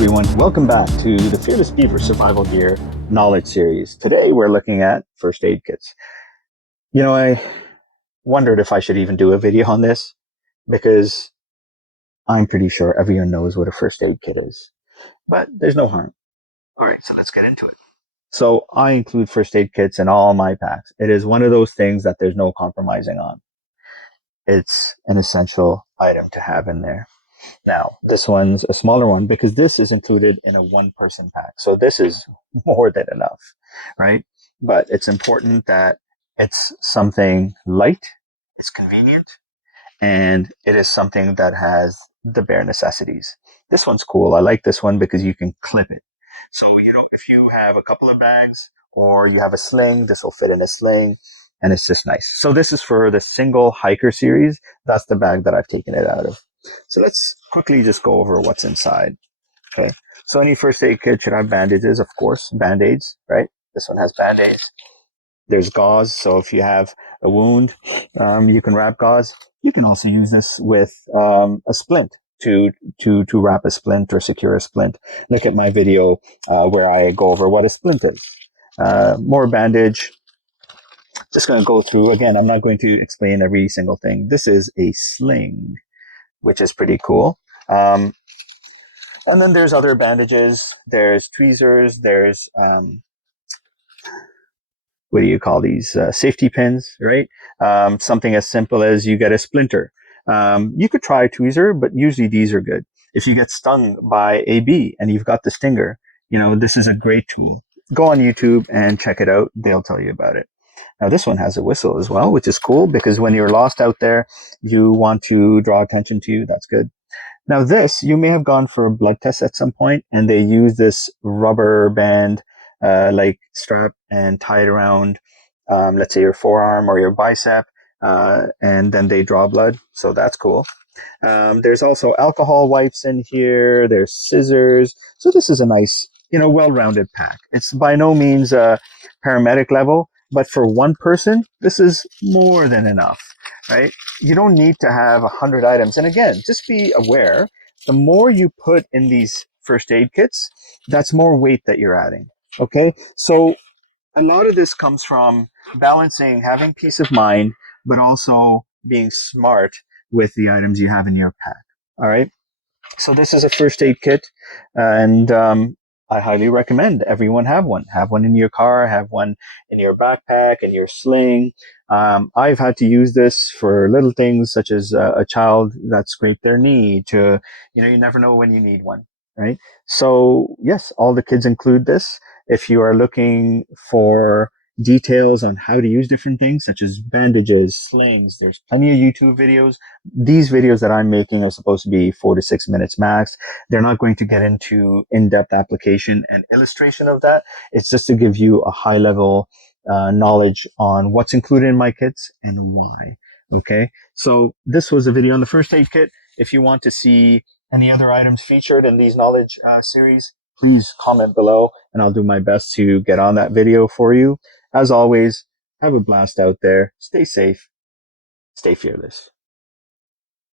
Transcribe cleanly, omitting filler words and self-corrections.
everyone, welcome back to the Fearless Beaver Survival Gear Knowledge Series. Today we're looking at first aid kits. You know, I wondered if I should even do a video on this because I'm pretty sure everyone knows what a first aid kit is, but there's no harm. All right, so let's get into it. So I include first aid kits in all my packs. It is one of those things that there's no compromising on. It's an essential item to have in there. Now, this one's a smaller one because this is included in a one-person pack. So this is more than enough, right? But it's important that it's something light, it's convenient, and it is something that has the bare necessities. This one's cool. I like this one because you can clip it. So, if you have a couple of bags or you have a sling, this will fit in a sling and it's just nice. So this is for the single hiker series. That's the bag that I've taken it out of. So let's quickly just go over what's inside. Okay. So any first aid kit should have bandages, of course, band-aids, right? This one has band-aids. There's gauze. So if you have a wound, you can wrap gauze. You can also use this with a splint to wrap a splint or secure a splint. Look at my video where I go over what a splint is. More bandage. Just going to go through again. I'm not going to explain every single thing. This is a sling, which is pretty cool. And then there's other bandages. There's tweezers. There's what do you call these? Safety pins, right? Something as simple as you get a splinter. You could try a tweezer, but usually these are good. If you get stung by a bee and you've got the stinger, this is a great tool. Go on YouTube and check it out. They'll tell you about it. Now this one has a whistle as well, which is cool because when you're lost out there, you want to draw attention to you. That's good. Now this, you may have gone for a blood test at some point and they use this rubber band like strap and tie it around, let's say your forearm or your bicep, and then they draw blood. So that's cool. There's also alcohol wipes in here. There's scissors. So this is a nice, well-rounded pack. It's by no means a paramedic level, but for one person, this is more than enough, right? You don't need to have 100 items. And again, just be aware, the more you put in these first aid kits, that's more weight that you're adding. Okay, so a lot of this comes from balancing, having peace of mind, but also being smart with the items you have in your pack. All right, so this is a first aid kit, and I highly recommend everyone have one. Have one in your car, have one in your backpack, in your sling. I've had to use this for little things such as a child that scraped their knee to, you never know when you need one, right? So yes, all the kids include this. If you are looking for details on how to use different things such as bandages, slings, there's plenty of YouTube videos. These videos that I'm making are supposed to be 4 to 6 minutes max. They're not going to get into in-depth application and illustration of that. It's just to give you a high level knowledge on what's included in my kits and why. Okay, so this was a video on the first aid kit. If you want to see any other items featured in these knowledge series, please comment below and I'll do my best to get on that video for you. As always, have a blast out there. Stay safe. Stay fearless.